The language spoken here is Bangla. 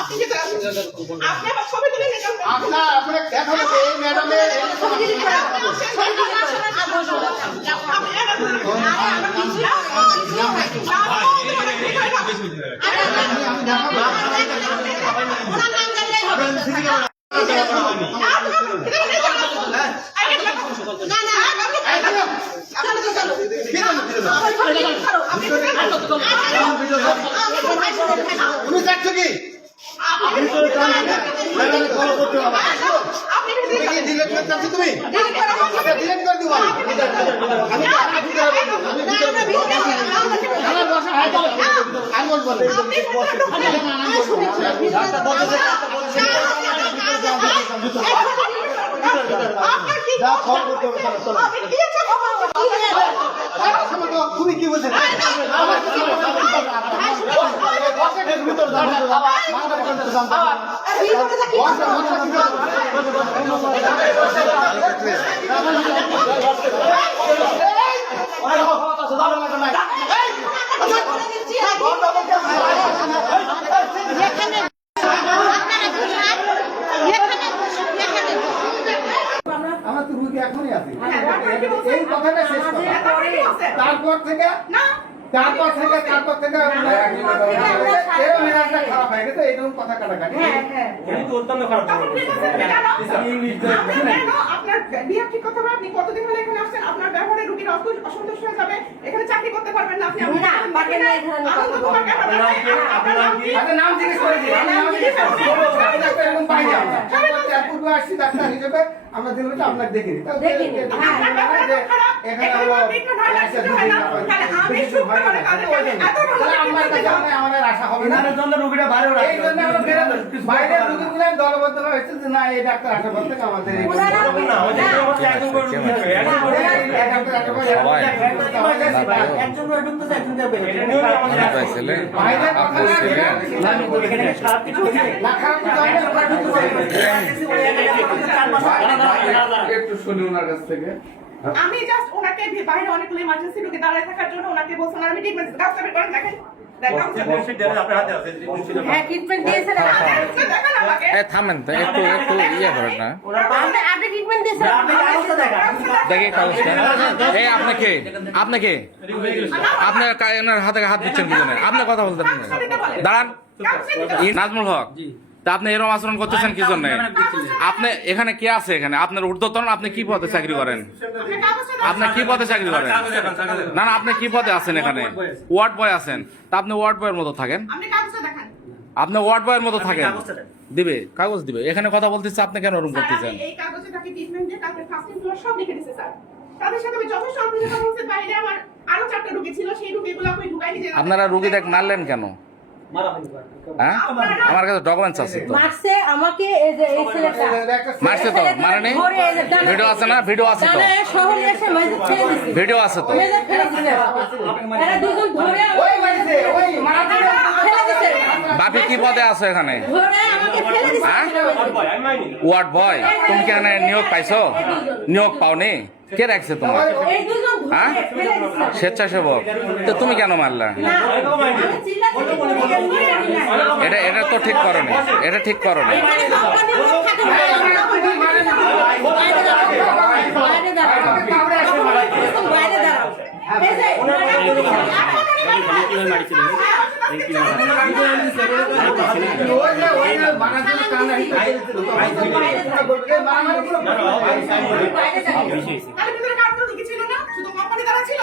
আপনি যেতে আসেন আপনি আমার ছবি তুলে নিয়ে যান আপনার দেখাবো এই ম্যাডামের তুমি দেখছো কি ডিলেট করতে চাচ্ছি তুমি ডিলেট করে দিব আমি বলবো তুমি কি বলছেন আমার তো রুগী এখনই আছে এই কথাটা শেষ কথা তারপর থেকে খারাপ হয়ে গেছে এইরকম কথা কাটাকাটি আপনার বিয়ে ঠিক করতে হবে। আপনি কতদিন হলে এখানে আসছেন? আপনার ব্যবহারে রুগীর অসন্তোষ হয়ে যাবে, এখানে চাকরি করতে পারবেন না আপনি। নাম জিজ্ঞেস করেছি আসছি ডাক্তার হিসেবে আমরা দিল আপনাকে দেখিনি আমাদের আশা হবে না রুগীটা বাইরের রুগীগুলো দলবদ্ধ হয়েছে যে না এই ডাক্তার আসার পর থেকে আমাদের একটু শুনি ওনার কাছ থেকে। আমি জাস্ট ওনাকে বাইরে অনেকগুলো ইমার্জেন্সি রোগী দাঁড়ায় থাকার জন্য ওনাকে বলছেন আর আমি ট্রিটমেন্ট কাজটা করেন দেখেন থামেন তো একটু একটু ইয়ে করেন না দেখি কাগজটা এই আপনাকে আপনাকে আপনার হাতে হাত দিচ্ছেন কি জন্য আপনি কথা বলতে দাঁড়ান নাজমুল হক তা আপনি এরকম আচরণ করতেছেন কি জন্য? আপনি এখানে কে আছে? এখানে আপনার ঊর্ধ্বতন, আপনি কি পদে চাকরি করেন? আপনি কি পদে চাকরি করেন? না না আপনি কি পদে আছেন? এখানে ওয়ার্ড বয় আছেন, তা আপনি ওয়ার্ড বয়ের মতো থাকেন। আপনি ওয়ার্ড বয়ের মতো থাকেন, দিবে কাগজ দিবে। এখানে কথা বলতেছে, আপনি কেন ওরকম করতেছেন? এই কাগজে তাকে ট্রিটমেন্ট দিয়ে তাকে ফাস্টিং ফ্লোর সব লিখে দিয়েছে স্যার। তাদের সাথে আমি যথেষ্ট অভিযোগ করতে বাইরে আমার আরো 4টা রোগী ছিল, সেই রোগীগুলো আমি ঢুকাই নিয়ে যেতে। আপনারা রোগী দেখ মারলেন কেন? হ্যাঁ আমার কাছে ডকুমেন্টস আছে তো। মারছে আমাকে এই যে এই ছেলেটা মারছে তো মারেনি? ভিডিও আছে না? ভিডিও আছে তো, শহরে এসে মেজে ছেড়ে দিছে, ভিডিও আছে তো। মেজে ছেড়ে দিছে এরা দুজন ধরে ওই মারছে ওই মারাতে ছেড়ে দিছে। বাপি কি পদে আছো এখানে? ধরে আমাকে ছেড়ে দিছে। ওয়ার্ড বয় তুমি কি এখানে নিয়োগ পাইছো? নিয়োগ পাওনি? কে রাখছে তোমার? এই দুজন হ্যাঁ ছেড়ে দিছে। স্বেচ্ছাসেবক, তো তুমি কেন মারলা? না আমি চিল্লাতে এটা এটা তো ঠিক করনি, এটা ঠিক করনি। ছিল না, শুধু কোম্পানি দ্বারা ছিল।